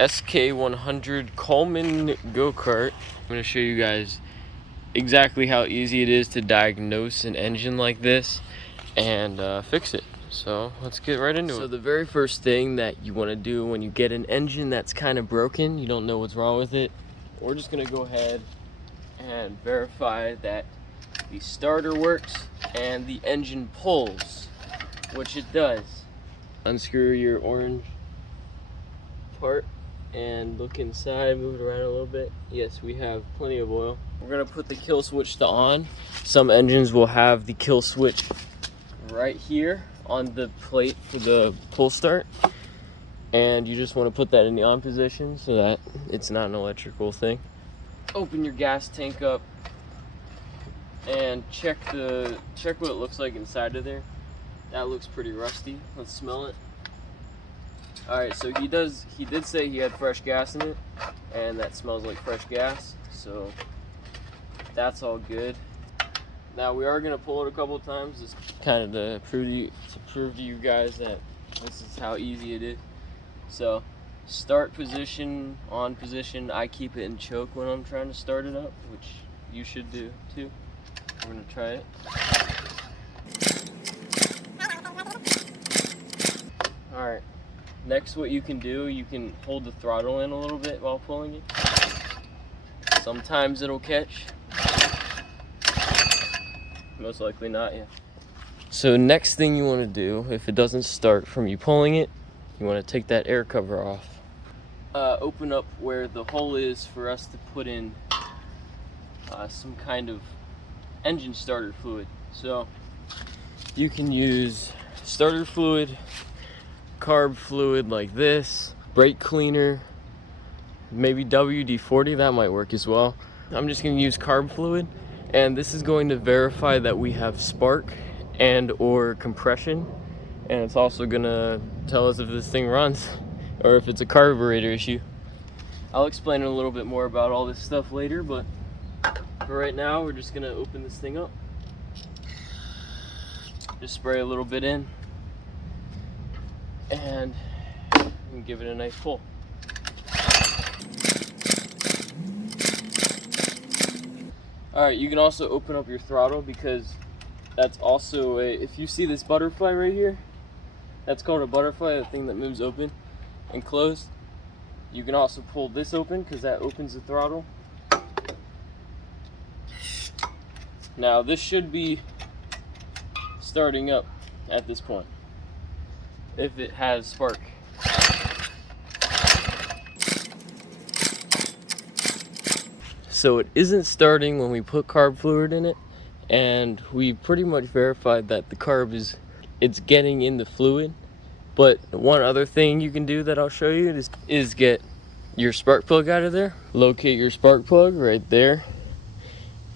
SK100 Coleman go-kart. I'm going to show you guys exactly how easy it is to diagnose an engine like this and fix it. So let's get right into it. So the very first thing that you want to do when you get an engine that's kind of broken, you don't know what's wrong with it, we're just going to go ahead and verify that the starter works and the engine pulls, which it does. Unscrew your orange part and look inside, move it around a little bit. Yes, we have plenty of oil. We're gonna put the kill switch to on. Some engines will have the kill switch right here on the plate for the pull start, and you just want to put that in the on position so that it's not an electrical thing. Open your gas tank up and check what it looks like inside of there. That looks pretty rusty. Let's smell it. Alright, so he did say he had fresh gas in it, and that smells like fresh gas, so that's all good. Now we are gonna pull it a couple of times, just kind of to prove to you guys that this is how easy it is. So start position, on position. I keep it in choke when I'm trying to start it up, which you should do too. We're gonna try it. Alright, next what you can do, you can hold the throttle in a little bit while pulling it. Sometimes it'll catch. Most likely not, yeah. So next thing you want to do, if it doesn't start from you pulling it, you want to take that air cover off. Open up where the hole is for us to put in some kind of engine starter fluid. So you can use starter fluid, carb fluid like this, brake cleaner, maybe WD-40, that might work as well. I'm just going to use carb fluid, and this is going to verify that we have spark and or compression, and it's also going to tell us if this thing runs or if it's a carburetor issue. I'll explain a little bit more about all this stuff later, but for right now we're just going to open this thing up. Just spray a little bit in and give it a nice pull. Alright, you can also open up your throttle, because that's also if you see this butterfly right here, that's called a butterfly, the thing that moves open and closed. You can also pull this open because that opens the throttle. Now this should be starting up at this point if it has spark. So it isn't starting when we put carb fluid in it, and we pretty much verified that the carb it's getting in the fluid. But one other thing you can do that I'll show you is get your spark plug out of there. Locate your spark plug right there.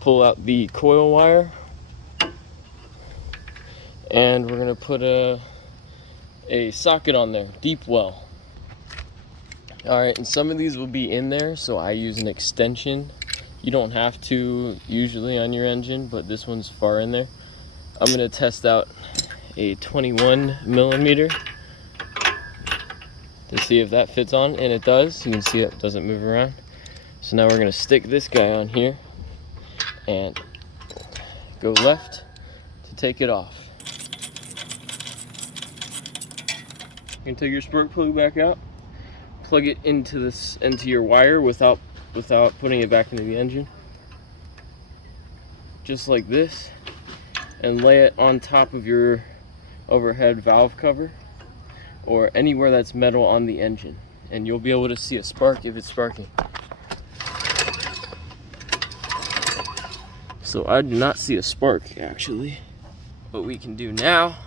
Pull out the coil wire, and we're gonna put a socket on there, deep well. Alright, and some of these will be in there, so I use an extension. You don't have to usually on your engine, but this one's far in there. I'm gonna test out a 21 millimeter to see if that fits on, and it does. You can see it doesn't move around. So now we're gonna stick this guy on here and go left to take it off. You can take your spark plug back out, plug it into your wire without putting it back into the engine, just like this, and lay it on top of your overhead valve cover or anywhere that's metal on the engine, and you'll be able to see a spark if it's sparking. So I do not see a spark actually. What we can do now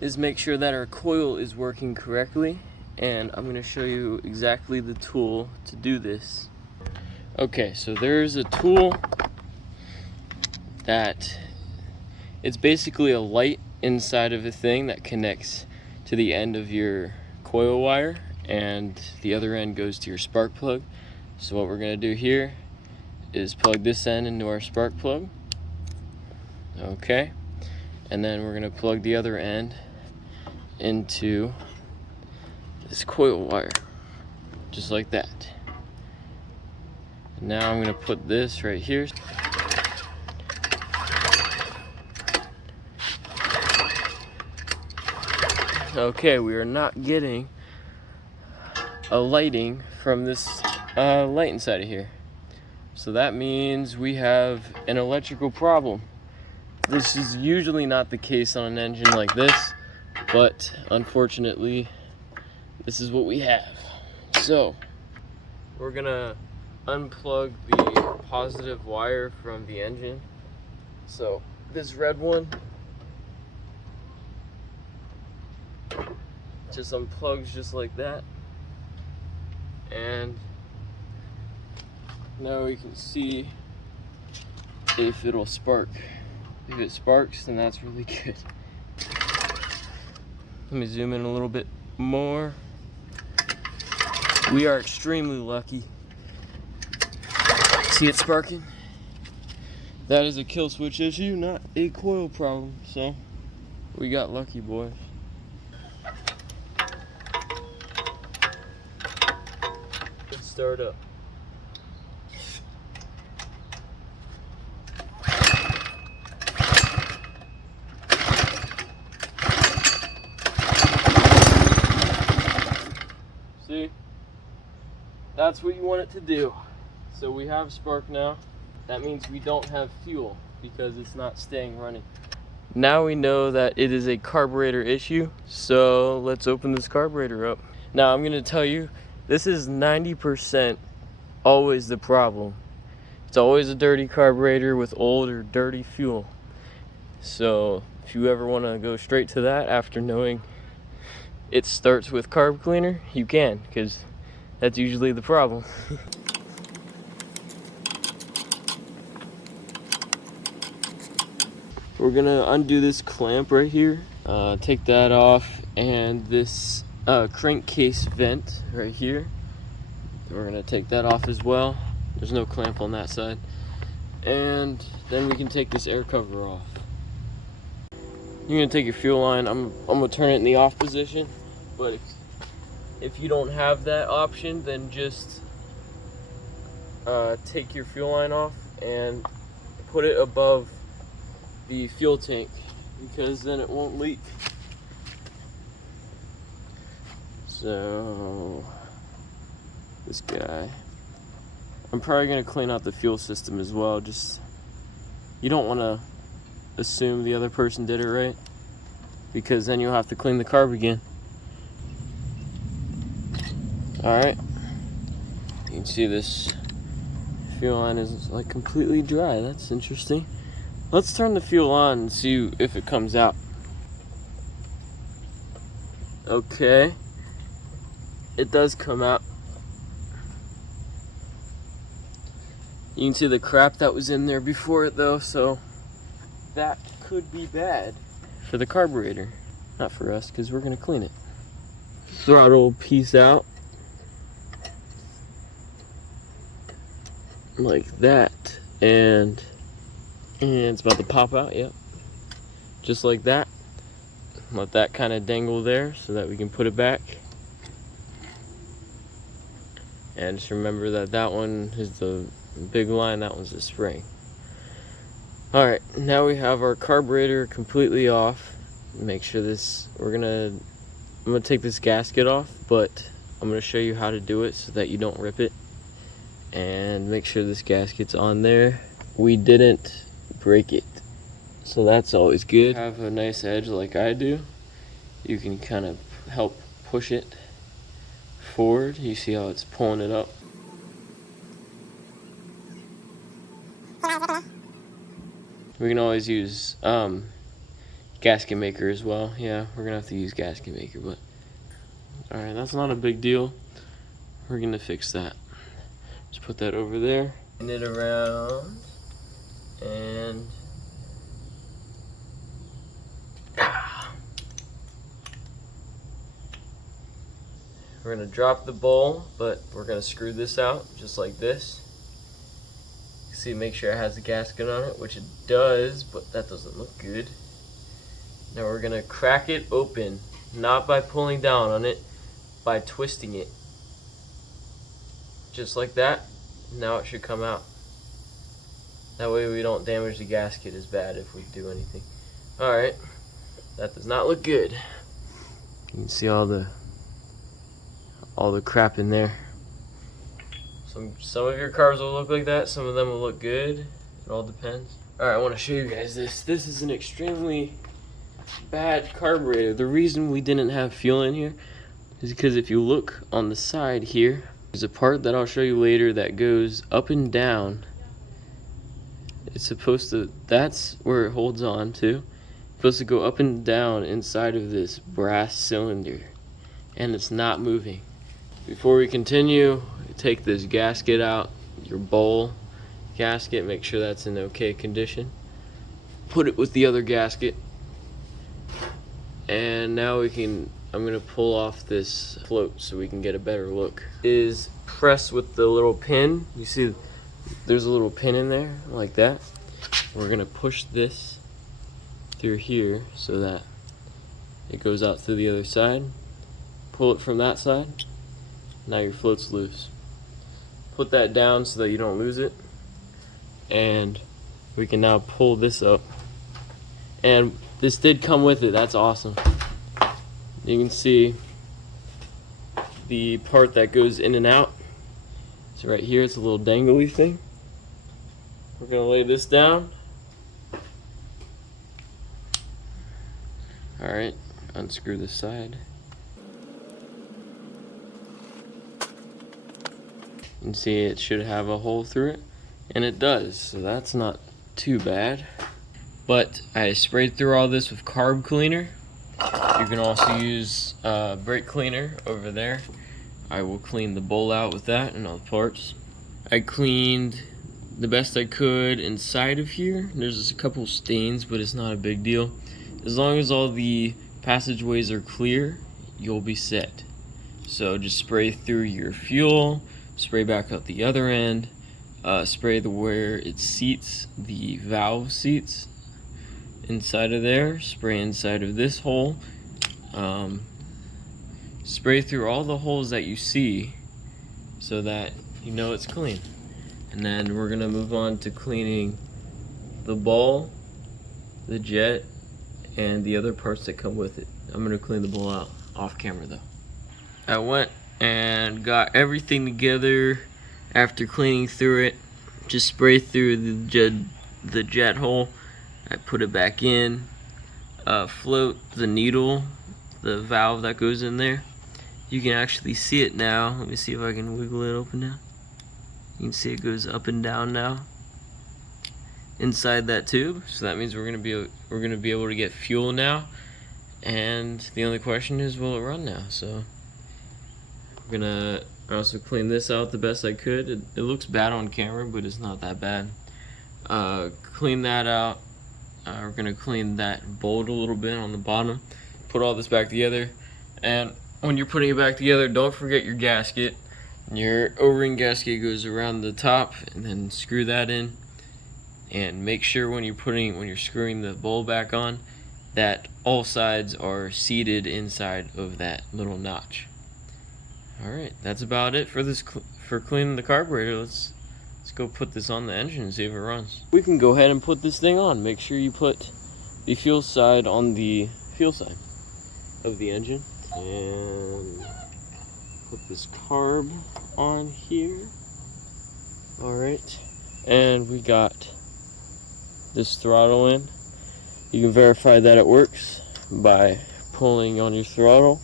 is make sure that our coil is working correctly, and I'm going to show you exactly the tool to do this. Okay, so there's a tool that it's basically a light inside of a thing that connects to the end of your coil wire, and the other end goes to your spark plug. So what we're going to do here is plug this end into our spark plug. Okay, and then we're going to plug the other end into this coil wire. just like that. Now I'm gonna put this right here. Okay, we are not getting a lighting from this light inside of here. So that means we have an electrical problem. This is usually not the case on an engine like this, but unfortunately, this is what we have. So, we're gonna unplug the positive wire from the engine. So, this red one just unplugs just like that. And now we can see if it'll spark. If it sparks, then that's really good. Let me zoom in a little bit more. We are extremely lucky. See it sparking? That is a kill switch issue, not a coil problem. So we got lucky, boys. Let's start up. See? That's what you want it to do. So we have spark now. That means we don't have fuel because it's not staying running. Now we know that it is a carburetor issue, so let's open this carburetor up. Now I'm gonna tell you, this is 90% always the problem. It's always a dirty carburetor with old or dirty fuel. So if you ever wanna go straight to that after knowing it starts with carb cleaner, you can, because that's usually the problem. We're gonna undo this clamp right here, take that off, and this crankcase vent right here, we're gonna take that off as well. There's no clamp on that side. And then we can take this air cover off. You're gonna take your fuel line, I'm gonna turn it in the off position, but if you don't have that option, then just take your fuel line off and put it above the fuel tank, because then it won't leak. So this guy, I'm probably gonna clean out the fuel system as well. Just, you don't want to assume the other person did it right, because then you'll have to clean the carb again. Alright, you can see this fuel line is like completely dry. That's interesting. Let's turn the fuel on and see if it comes out. Okay, it does come out. You can see the crap that was in there before it though, so that could be bad for the carburetor. Not for us, because we're gonna clean it. Throttle piece out. Like that, and it's about to pop out. Yep, just like that. Let that kind of dangle there so that we can put it back. And just remember that that one is the big line, that one's the spring. Alright, now we have our carburetor completely off. Make sure this, I'm gonna take this gasket off, but I'm gonna show you how to do it so that you don't rip it. And make sure this gasket's on there. We didn't break it, so that's always good. Have a nice edge like I do. You can kind of help push it forward. You see how it's pulling it up. We can always use gasket maker as well. Yeah, we're gonna have to use gasket maker, but all right, that's not a big deal. We're gonna fix that. Just put that over there. Spin it around, and we're gonna drop the bowl, but we're gonna screw this out just like this. See, make sure it has a gasket on it, which it does, but that doesn't look good. Now we're gonna crack it open, not by pulling down on it, by twisting it. just like that. Now it should come out. That way we don't damage the gasket as bad if we do anything. Alright, that does not look good. You can see all the crap in there. Some of your cars will look like that, some of them will look good. It all depends. Alright, I want to show you guys this. This is an extremely bad carburetor. The reason we didn't have fuel in here is because if you look on the side here, there's a part that I'll show you later that goes up and down. It's supposed to, that's where it holds on to. It's supposed to go up and down inside of this brass cylinder, and it's not moving. Before we continue, take this gasket out, your bowl gasket, make sure that's in okay condition. Put it with the other gasket, and now I'm gonna pull off this float so we can get a better look. Is press with the little pin. You see there's a little pin in there like that. We're gonna push this through here so that it goes out through the other side. Pull it from that side. Now your float's loose. Put that down so that you don't lose it, and we can now pull this up. And this did come with it. That's awesome. You can see the part that goes in and out. So right here, it's a little dangly thing. We're gonna lay this down. All right, unscrew this side. You can see it should have a hole through it, and it does, so that's not too bad. But I sprayed through all this with carb cleaner. You can also use brake cleaner over there. I will clean the bowl out with that and all the parts. I cleaned the best I could inside of here. There's just a couple stains, but it's not a big deal. As long as all the passageways are clear, you'll be set. So just spray through your fuel, spray back out the other end, spray where it seats, the valve seats inside of there, spray inside of this hole, spray through all the holes that you see so that you know it's clean. And then we're gonna move on to cleaning the ball, the jet, and the other parts that come with it. I'm gonna clean the ball out off camera though. I went and got everything together after cleaning through it. Just spray through the jet hole. I put it back in. Float the needle, the valve that goes in there. You can actually see it now. Let me see if I can wiggle it open now. You can see it goes up and down now inside that tube. So that means we're gonna be able to get fuel now. And the only question is, will it run now? So I'm gonna also clean this out the best I could. It looks bad on camera, but it's not that bad. Clean that out. We're gonna clean that bolt a little bit on the bottom. Put all this back together. And when you're putting it back together, don't forget your gasket. Your O-ring gasket goes around the top, and then screw that in. And make sure when you're screwing the bowl back on, that all sides are seated inside of that little notch. Alright, that's about it for cleaning the carburetor. Let's go put this on the engine and see if it runs. We can go ahead and put this thing on. Make sure you put the fuel side on the fuel side of the engine. And put this carb on here. Alright, and we got this throttle in. You can verify that it works by pulling on your throttle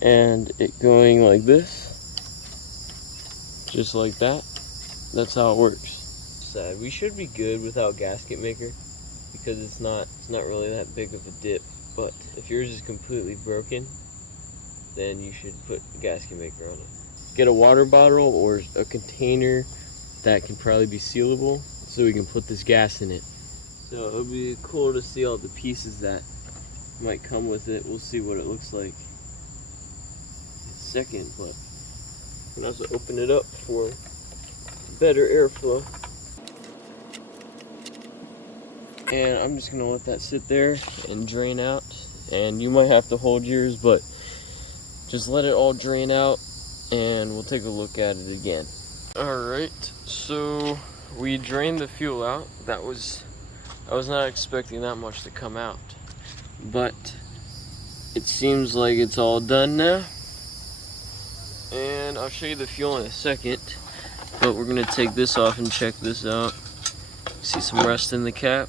and it going like this, just like that. That's how it works. We should be good without gasket maker because it's not really that big of a dip. But if yours is completely broken, then you should put a gasket maker on it. Get a water bottle or a container that can probably be sealable so we can put this gas in it. So it'll be cool to see all the pieces that might come with it. We'll see what it looks like in a second, but you can also open it up for better airflow. And I'm just gonna let that sit there and drain out. And you might have to hold yours, but just let it all drain out and we'll take a look at it again. Alright, so we drained the fuel out. I was not expecting that much to come out, but it seems like it's all done now. And I'll show you the fuel in a second, but we're gonna take this off and check this out. See some rust in the cap.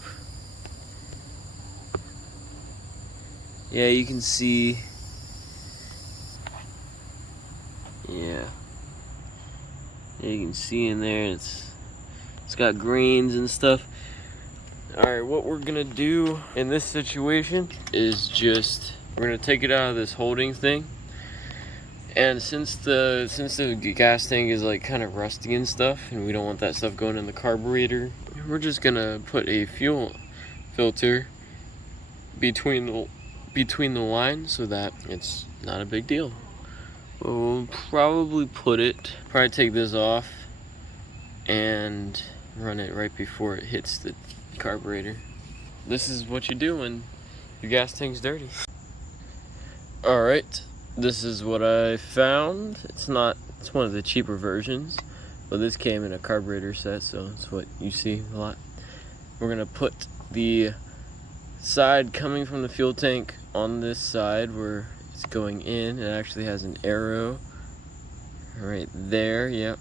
Yeah, you can see. Yeah, you can see in there it's got grains and stuff. Alright, what we're gonna do in this situation is just we're gonna take it out of this holding thing. And since the gas tank is like kind of rusty and stuff, and we don't want that stuff going in the carburetor, we're just gonna put a fuel filter between the lines so that it's not a big deal. We'll probably take this off and run it right before it hits the carburetor. This is what you do when your gas tank's dirty. Alright, this is what I found. It's one of the cheaper versions, but this came in a carburetor set, so it's what you see a lot. We're gonna put the side coming from the fuel tank on this side where it's going in. It actually has an arrow right there, yep.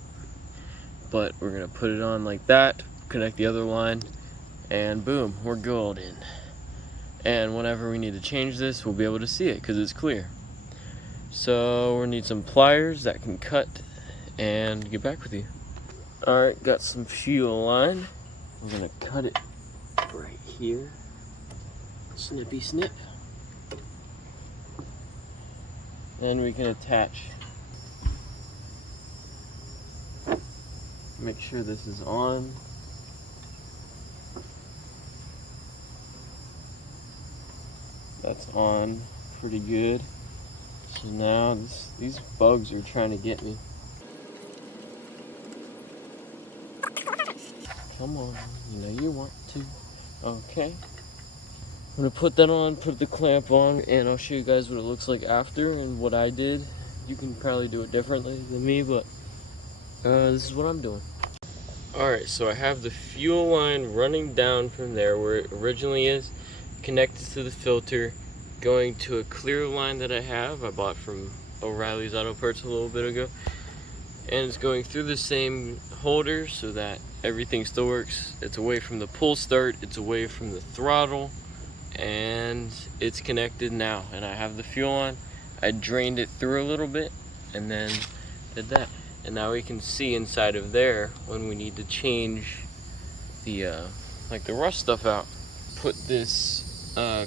But we're gonna put it on like that, connect the other line, and boom, we're golden. And whenever we need to change this, we'll be able to see it because it's clear. So we'll need some pliers that can cut and get back with you. Alright, got some fuel line. We're gonna cut it right here. Snippy snip. Then we can attach. Make sure this is on. That's on pretty good. So now these bugs are trying to get me. Come on, you know you want to. Okay. I'm gonna put that on, put the clamp on, and I'll show you guys what it looks like after and what I did. You can probably do it differently than me, but this is what I'm doing. Alright, so I have the fuel line running down from there where it originally is, connected to the filter, going to a clear line that I bought from O'Reilly's Auto Parts a little bit ago, and it's going through the same holder so that everything still works. It's away from the pull start, it's away from the throttle, and it's connected now, and I have the fuel on. I drained it through a little bit and then did that, and now we can see inside of there when we need to change the like the rust stuff out. Put this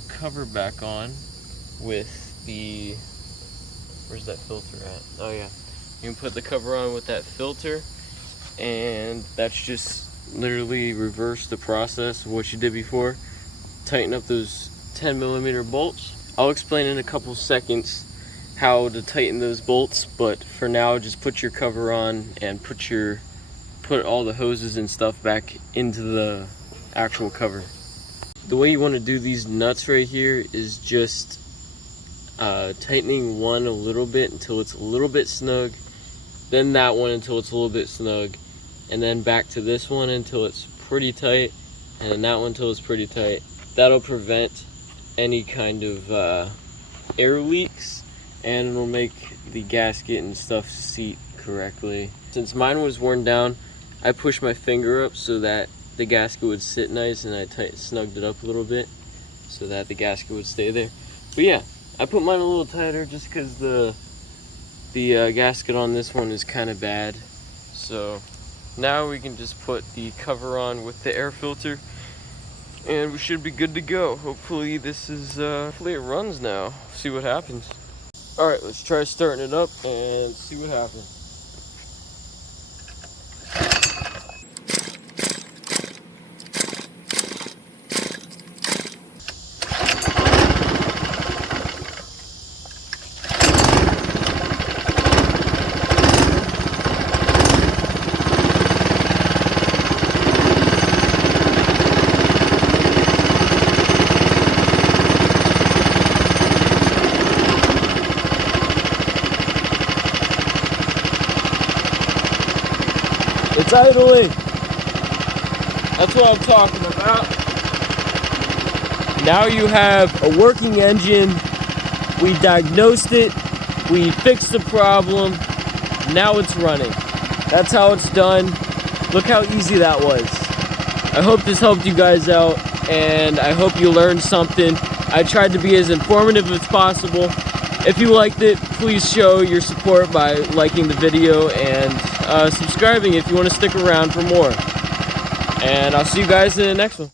cover back on with the, where's that filter at? Oh yeah, you can put the cover on with that filter, and that's just literally reverse the process of what you did before. Tighten up those 10mm bolts. I'll explain in a couple seconds how to tighten those bolts, but for now just put your cover on and put all the hoses and stuff back into the actual cover. The way you want to do these nuts right here is just tightening one a little bit until it's a little bit snug, then that one until it's a little bit snug, and then back to this one until it's pretty tight, and then that one until it's pretty tight. That'll prevent any kind of air leaks, and it'll make the gasket and stuff seat correctly. Since mine was worn down, I pushed my finger up so that the gasket would sit nice, and I snugged it up a little bit so that the gasket would stay there. But yeah, I put mine a little tighter just because the gasket on this one is kind of bad. So now we can just put the cover on with the air filter, and we should be good to go. Hopefully hopefully it runs now. See what happens. Alright, let's try starting it up and see what happens. It's idling. That's what I'm talking about. Now you have a working engine. We diagnosed it. We fixed the problem. Now it's running. That's how it's done. Look how easy that was. I hope this helped you guys out, and I hope you learned something. I tried to be as informative as possible. If you liked it, please show your support by liking the video and subscribing if you want to stick around for more. And I'll see you guys in the next one.